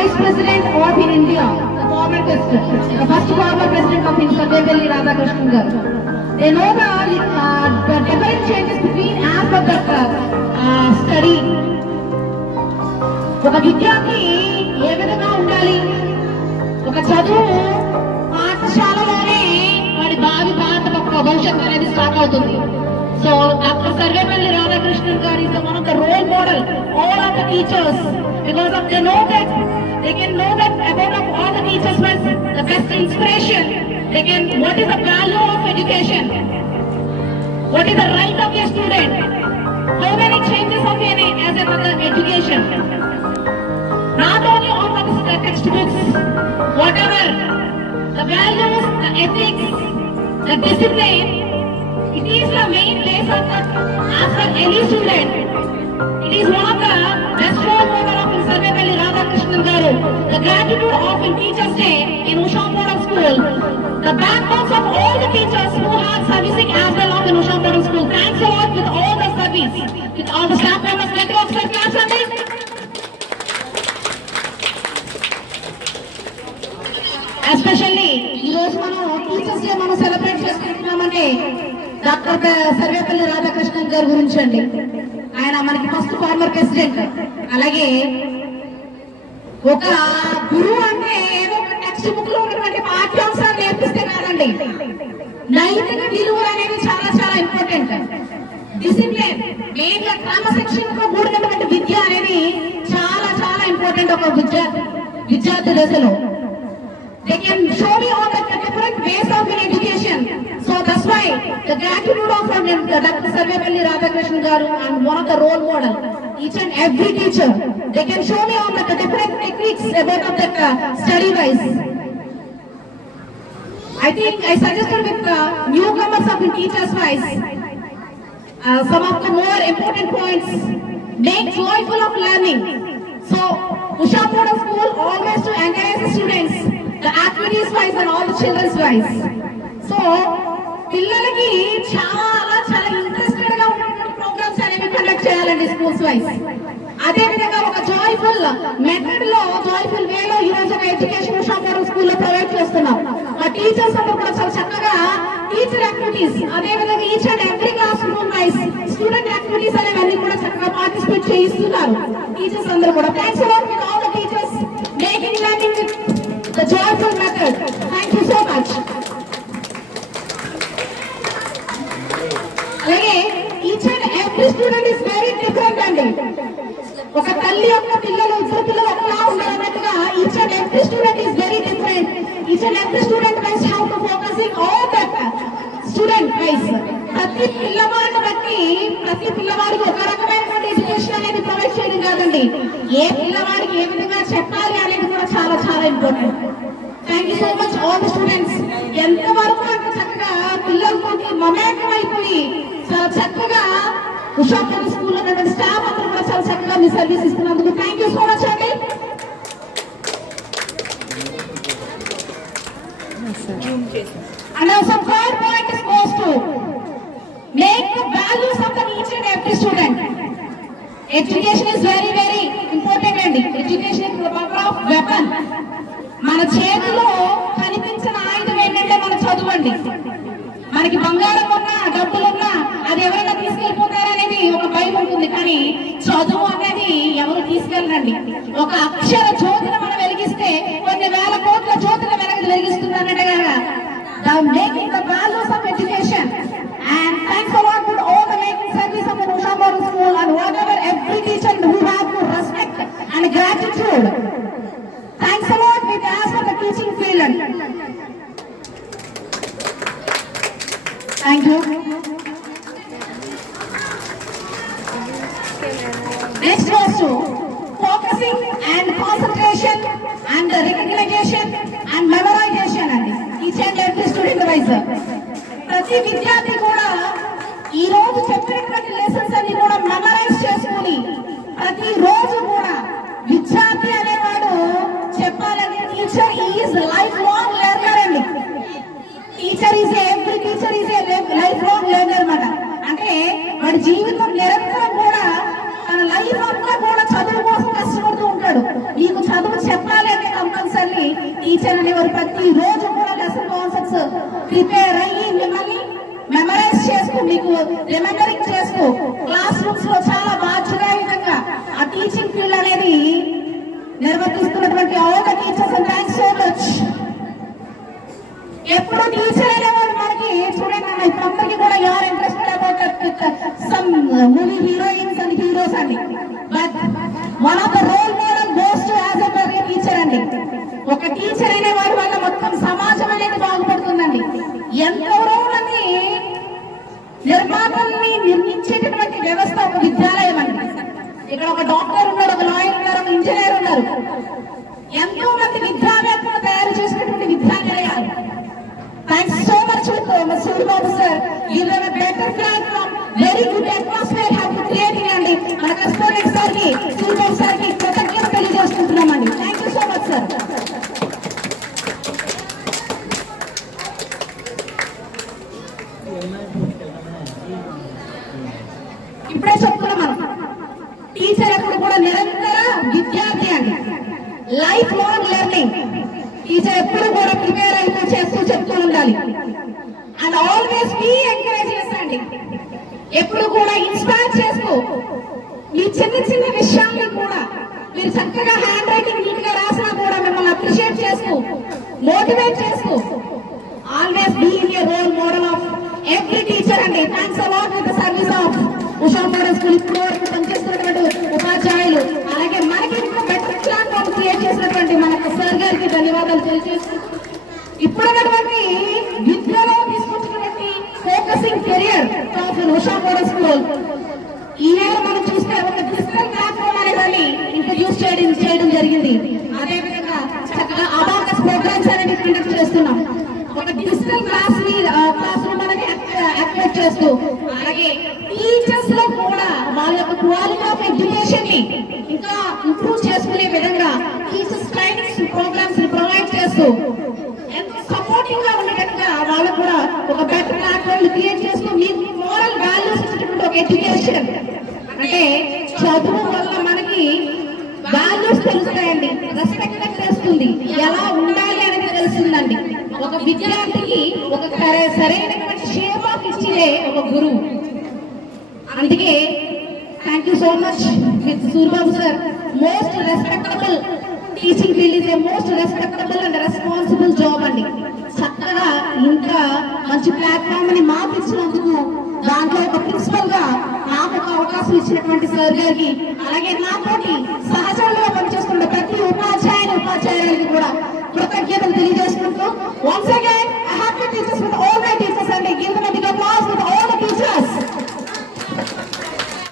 Vice President of India, the former president, the first former president of India, Sarvepalli Radhakrishnan garu. They know the different changes between as of the study. ఒక విద్యార్థి ఏ విధంగా ఉండాలి, ఒక చదువు పాఠశాలలోనే వాడి భవిష్యత్తు అనేది స్టార్ట్ అవుతుంది. సో డాక్టర్ సర్వేపల్లి రాధాకృష్ణన్ గారు is one of the role model all of the teachers, because of they know that they can know that about of all the teachers was the best inspiration. They can what is the value of education, what is the right of a student, how many changes of any as another education. Not only on the textbooks, whatever the values, the ethics, the discipline, it is the main lesson as for any student. It is one of the best role model of Sarvepalli Radhakrishnan garu. The gratitude of Teachers' Day in Usha Model School, the backbones of all the teachers who are servicing as well of in Usha Model School. Thanks a lot with all the service, with all the staff members. Let us start class on this. Especially ఈ రోజు మనం teachers day మనం celebrate చేసుకుంటున్నామంటే doctor Sarvepalli Radhakrishnan గారి గురించి అండి. ఆయన మనకి first former president. అలాగే ఒక గురువు అంటే ఏదో ఒక టెక్స్ట్ బుక్ లో ఉన్నటువంటి పాఠ్యాంశాలు నేర్పిస్తే కాదండి, నైతిక విలువలు అనేవి చాలా చాలా ఇంపార్టెంట్. డిసిప్లిన్, మెయిన్ గా క్రమశిక్షణతో కూడినటువంటి విద్య అనేది చాలా చాలా ఇంపార్టెంట్ ఒక విద్యార్థి దశలో. They can show me all the different ways of education. So that's why the gratitude of Dr. Sarvepalli Radhakrishnan garu and one of the role model. Each and every teacher, they can show me all the different techniques about that study wise. I think I suggested with the newcomers of the teachers wise some of the more important points. Make joyful of learning. So Usha Model School always to encourage the students, the activities wise and all the children's wise. So పిల్లలకి చాలా చాలా interested గా ఉన్నటువంటి programmes అనేవి conduct చేయాలండి schools wise. అదే విధంగా ఒక జాయ్ఫుల్ మెథడ్ లో, జాయ్ఫుల్ వేలో ఈ రోజు ఎడ్యుకేషన్ ఉషా మోడల్ స్కూల్లో ప్రొవైడ్ చేస్తున్నాం. ఆ టీచర్స్ అందరూ కూడా చాలా చక్కగా టీచర్ యాక్టివిటీస్, అదే విధంగా each and every class room wise student activities అనేవన్నీ కూడా చక్కగా పార్టిసిపేట్ చేయిస్తున్నారు టీచర్స్ అందరూ కూడా. Thanks a lot with all the teachers making learning with the joyful method. Thank you so much. అలాగే each and every student is very different అండి. ఒక తల్లి యొక్క పిల్లలు ఇద్దరు పిల్లలు ఒకలా ఉండాలన్నట్టుగా each and every student is very different. Each and every student wise how to focusing all that student wise. ప్రతి పిల్లవాడిని బట్టి ప్రతి పిల్లవాడికి ఒక రకమైనటువంటి ఎడ్యుకేషన్ అనేది ప్రొవైడ్ చేయడం కాదండి, ఏ పిల్లవాడికి ఏ విధంగా చెప్పాలి అనేది కూడా చాలా చాలా important. Thank you so much all the students. ఎంతవరకు అంటే చక్కగా పిల్లలతో మమేకం అయిపోయి చాలా చక్కగా ఉషా మోడల్ స్కూల్ ఉన్నటువంటి స్టాఫ్ అందరూ కూడా చాలా చక్కగా మీ సర్వీస్ ఇస్తున్నందుకు థ్యాంక్ యూ సో మచ్ అండి. And now some third point is goes to make the values of the each and every student. Education is very very important అండి. Education is the power of weapon. మన చేతిలో కనిపించిన ఆయుధం ఏంటంటే మన చదువు అండి. మనకి బంగారం ఉన్నా డబ్బులున్నా అది ఎవరైనా తీసుకెళ్ళిపోతారా అనేది ఒక భయం ఉంటుంది, కానీ చదువు అనేది ఎవరు తీసుకెళ్ళరండి. ఒక అక్షర జ్యోతిని మనం వెలిగిస్తే కొన్ని వేల కోట్ల జ్యోతుల వెలిగిస్తుందన్నట్టు కదా. Making the values of education, and thanks a lot to all the making service of the Usha Model School and whatever every teacher who have to respect and gratitude. Thanks a lot with us for the teaching field. Thank you. Next was to focusing and concentration and the recognition and memorization and each and every student wise. ప్రతి విద్యార్థి కూడా ఈ రోజు చెప్పినటువంటి lessons అన్ని కూడా memorise చేసుకుని ప్రతి రోజు కూడా విద్యార్థి అనేవాడు చెప్పాలని teacher is life long learner అండి. Teacher is every teacher is life long learner అన్నమాట. అంటే వాడి జీవితం నిరంతరం కూడా తన లైఫ్ అంతా కూడా చదువు కోసం కష్టపడుతూ ఉంటాడు. నీకు చదువు చెప్పాలి టీచర్ అనేవారు ప్రతి రోజు కూడా లెసన్ కాన్సెప్ట్స్ ప్రిపేర్ అయ్యి మిమ్మల్ని మెమరైజ్ చేసుకో, మీకు రిమెంబరింగ్ చేసుకో, క్లాస్ రూమ్స్ లో చాలా బాధ్యతాయుతంగా ఆ టీచింగ్ ఫీల్డ్ అనేది నిర్వర్తిస్తున్నటువంటి all the teachers and thanks so much. ఎప్పుడు టీచర్ అనేవాడు మనకి చూడండి అన్న, ఇప్పుడు అందరికీ కూడా ఎవరు interested about some movie heroines and heroes అండి, but one of the role model goes to as a teacher అండి. ఒక టీచర్ అనేవాడు వల్ల మొత్తం సమాజం అనేది బాగుపడుతుందండి. ఎంతవరో మంది నిర్మాణాన్ని నిర్మించేటటువంటి వ్యవస్థ ఒక విద్యాలయం అండి. ఇక్కడ ఒక డాక్టర్ ఉన్నారు, ఒక లాయర్ ఉన్నారు, ఒక ఇంజనీర్ ఉన్నారు, ఎంతో మంది విద్యావేత్తలు తయారు చేసినటువంటి విద్యాలయాలు. Thanks so much Suryababu sir, you have a better platform, very good atmosphere have to creating అండి. మన కస్టమర్ సార్ కి సూర్యబాబు సార్ కి కృతజ్ఞత తెలియజేసుకుంటున్నామండి. Thank you so much sir. ఇప్పుడే చెప్తున్నాం మనం, టీచర్ ఎప్పుడు కూడా నిరంతర విద్యార్థి అండి, లైఫ్ లాంగ్ లెర్నింగ్. టీచర్ ఎప్పుడు కూడా ప్రిపేర్ అయిపో చేస్తూ చెప్తూ ఉండాలి అండ్ ఆల్వేస్ బీ ఎంకరేజ్ చేయండి. ఎప్పుడు కూడా ఇన్స్పైర్ చేసుకో, ఈ చిన్న చిన్న విషయాన్ని కూడా మీరు చక్కగా హ్యాండ్ రైటింగ్ నీట్ గా రాసినా కూడా మిమ్మల్ని అప్రిషియేట్ చేస్తూ మోటివేట్ చేస్తూ always be in a role model of every teacher అండి. Thanks a lot with the service of Usha model school ఇప్పుడు వరకు పనిచేస్తున్నటువంటి ఉపాధ్యాయులు, అలాగే మనకి ఇంకా బెటర్ ప్లాట్ఫామ్ క్రియేట్ చేసినటువంటి మన సార్ గారికి ధన్యవాదాలు తెలియజేస్తూ, ఇప్పుడున్నటువంటి విద్యలో తీసుకొచ్చినటువంటి focusing career of Usha model school ఈ ఏళ్ళ మనం చూస్తే ఒక డిజిటల్ ప్లాట్ఫామ్ అనేదాన్ని ఇంట్రడ్యూస్ చేయడం జరిగింది. అదేవిధంగా చక్కగా అబాకస్ ప్రోగ్రామ్స్ అనేవి కండక్ట్ చేస్తున్నాం. ఒక డిజిటల్ క్లాస్ రూమ్ అనేది యాక్టివేట్ చేస్తూ, అలాగే టీచర్స్ లో కూడా వాళ్ళ యొక్క క్వాలిటీ ఆఫ్ ఎడ్యుకేషన్ ని ఇంకా ఇంప్రూవ్ చేసుకునే విధంగా టీచర్స్ ట్రైనింగ్ ప్రోగ్రామ్స్ ని ప్రొవైడ్ చేస్తూ ఎంతో సపోర్టింగ్ గా ఉండేటట్టుగా వాళ్ళకు కూడా ఒక బెటర్ ప్లాట్ఫామ్ క్రియేట్ చేస్తూ మీకు మోరల్ వాల్యూస్ ఇచ్చినటువంటి ఒక ఎడ్యుకేషన్. అంటే చదువు వల్ల మనకి వాల్యూస్ తెలుస్తాయండి, రెస్పెక్ట్ తెలుస్తుంది, ఎలా ఉండాలి అనేది తెలుస్తుందండి. ఒక విద్యార్థికి ఒక సరైనటువంటి షేప్ ఆఫ్ ఇచ్చినే ఒక గురువు. అందుకే thank you so much with Suryababu sir. Most respectable teaching field is a most respectable and responsible job అండి. చక్కగా ఇంకా మంచి ప్లాట్ఫామ్ ని మాకు ఇచ్చినందుకు, దాంట్లో ఒక ప్రిన్సిపల్ గా నాకు ఒక అవకాశం ఇచ్చినటువంటి సార్ గారికి, అలాగే నాతోటి సహచరులుగా పనిచేస్తున్న ప్రతి ఉపాధ్యాయులకి కూడా కృతజ్ఞతలు తెలియజేసుకుంటూ